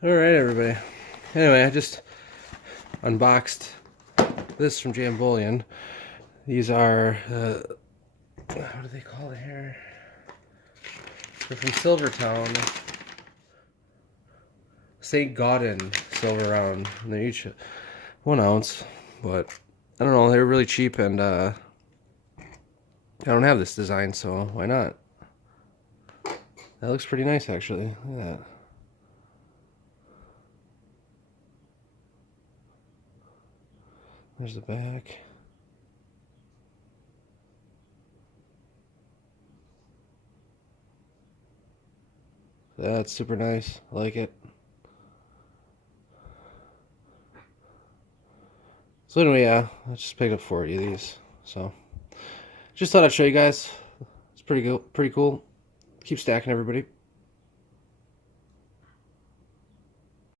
Alright, everybody. Anyway, I just unboxed this from Bullion. These are, what do they call it here? They're from Silvertowne. Saint-Gauden Silvertowne. And they're each 1 ounce, but I don't know, they're really cheap, and I don't have this design, so why not? That looks pretty nice, actually. Look at that. There's the back. That's super nice. I like it. So anyway, yeah, I just picked up 40 of these. So just thought I'd show you guys. It's pretty cool. Keep stacking, everybody.